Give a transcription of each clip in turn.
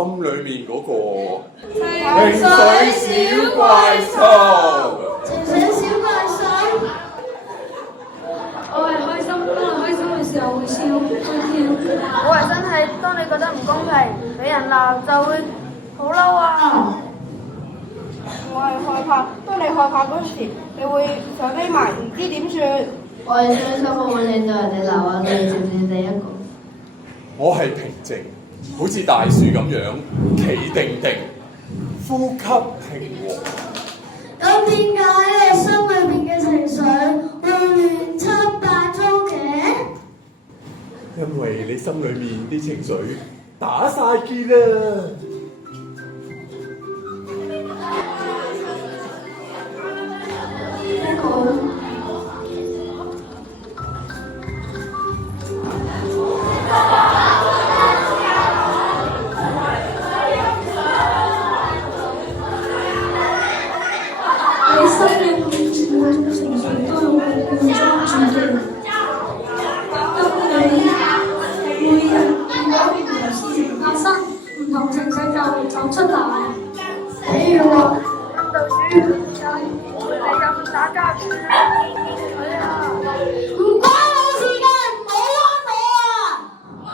心裏面嗰個情緒小怪獸。情緒小怪獸，我係開心，當你開心嘅時候會笑會跳。我係身體，當你覺得唔公平，俾人鬧就會好嬲啊！我係害怕，當你害怕嗰時，你會想匿埋，唔知點算。我係傷心，我會令到人哋鬧我，你直接第一個。我係平靜，好似大樹咁樣企定定，呼吸平和。咁點解你心裏邊嘅情緒會亂七八糟嘅？因為你心裏面啲情緒打晒結啦。你心裏面每種情緒都有個半鐘注定。每日見到唔同事情發生，唔同情緒就會走出嚟。比如話，咁到暑假，佢哋又去打家豬。係啊，唔關我事嘅，唔好屈我啊！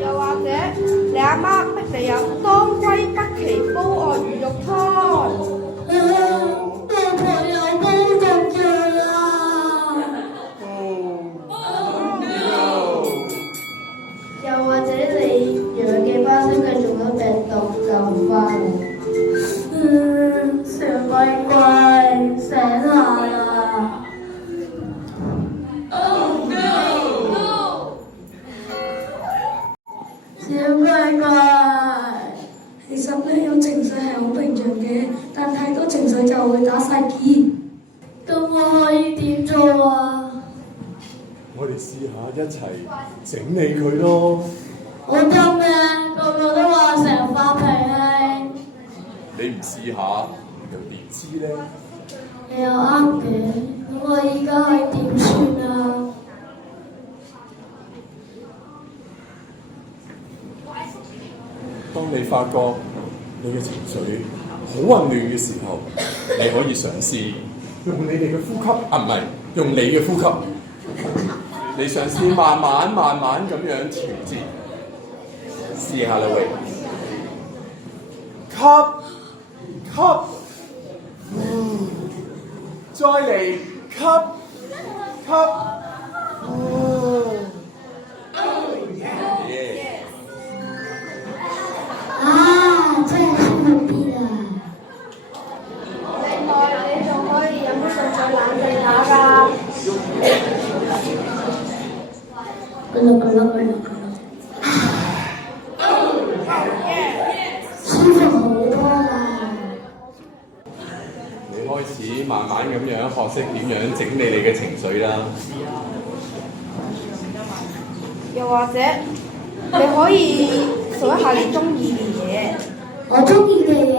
又或者你阿媽逼你飲當歸北芪煲鱷魚肉湯。我朋友煲毒藥啦！又或者你養嘅花生佢中咗病毒救唔翻我。小龜龜醒下啦！小龜龜，其實咧有情緒係好平常嘅，但太多情緒就會打晒結。咁我可以點做啊？我哋試下一齊整理佢咯。好得咩？個個都話成日發脾氣。你唔試下又點知咧？你又啱嘅，咁我而家係點算啊？當你發覺你嘅情緒好混亂嘅時候，你可以嘗試用你哋嘅呼吸，唔係用你嘅呼吸。你嘗試慢慢咁樣調節，試下啦喂，吸，再嚟吸，啊，真係舒服啲啦！另外你仲可以飲啲順水冷靜下㗎。咕嚕咕嚕咕嚕咕嚕，舒服好多啦！你開始慢慢咁樣學識點樣整理你嘅情緒啦。又或者你可以數一下你中意嘅嘢。我中意嘅嘢，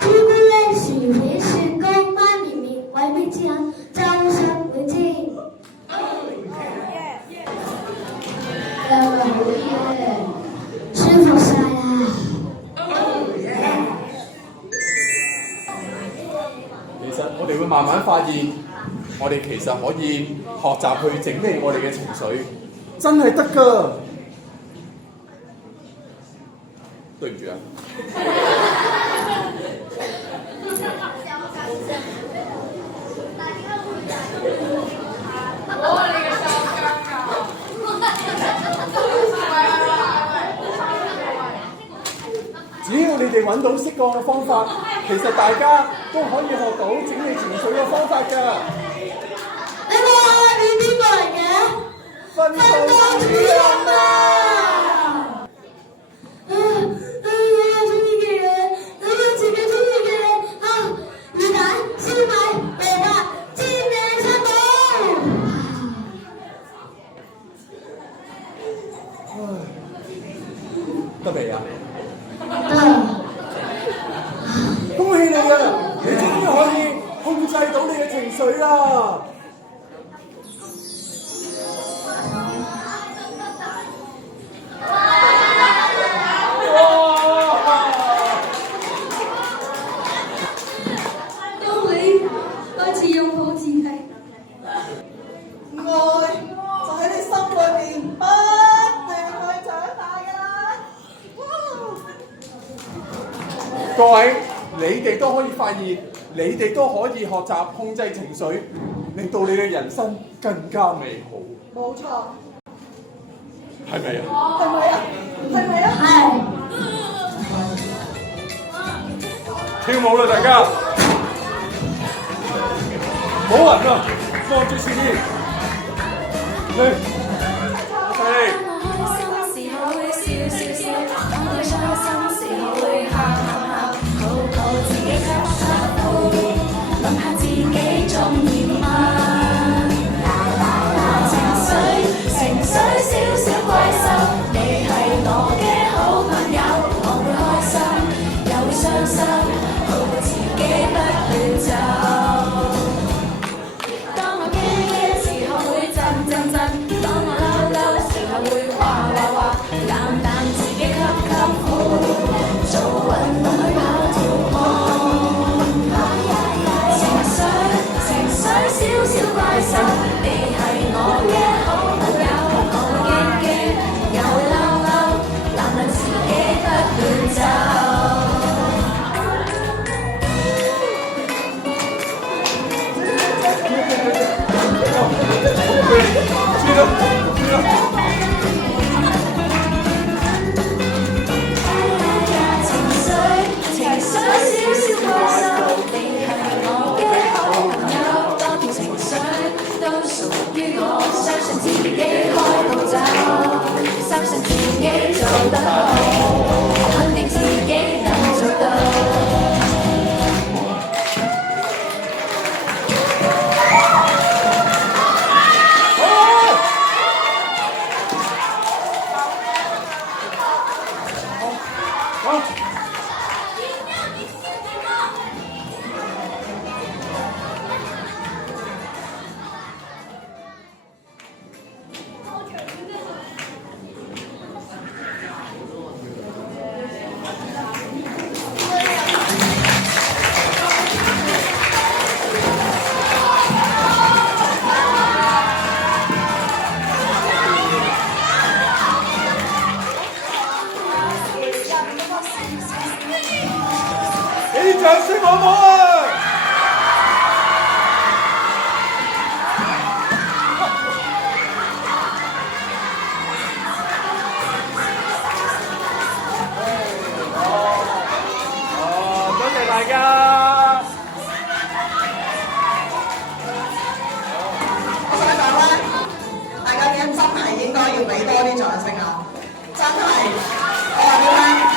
朱古力、薯片、雪糕、媽咪麵、鬼滅之刃、周身會知。又係好嘢，舒服晒啦！其實我哋會慢慢發現，我哋其實可以學習去整理我哋嘅情緒，真係得㗎。對唔住啊！只要你哋揾到適當嘅方法，其實大家都可以學到整理情緒嘅方法㗎。你話你邊個嚟嘅？訓導主任啊！我中意嘅嘢，我有自己中意嘅嘢啊！魚蛋、燒賣、蘿蔔、煎餅、餐包。得未啊？得。恭喜你啊！你終於可以控制到你嘅情緒啦！各位，你哋都可以發現，你哋都可以學習控制情緒，令到你嘅人生更加美好。冇錯，係咪啊？係咪啊？係咪啊？係。跳舞啦，大家！冇人啊，望住前面，嚟，係。掌聲好唔好啊？多謝大家。我想講咧，大家嘅真係應該要俾多啲掌聲啊！真係，我話俾你聽。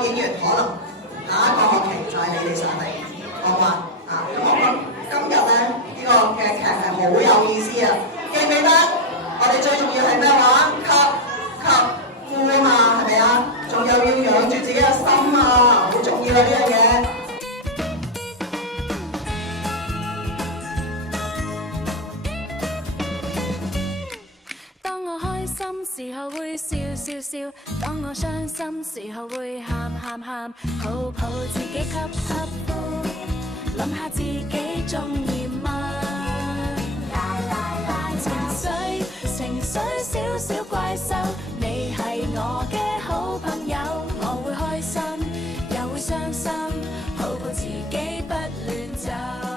演員可能下一個學期就係你哋上嚟講話啊！咁我覺得今日咧呢個嘅劇係好有意思啊！記唔記得我哋最重要係咩話？吸呼啊嘛，係咪啊？仲有要養住自己嘅心啊，好重要啊呢樣嘢。時候會笑笑笑，當我傷心時候會喊喊喊，抱抱自己吸吸呼，諗下自己中意乜？情緒少少怪獸，你係我嘅好朋友，我會開心又會傷心，抱抱自己不亂走。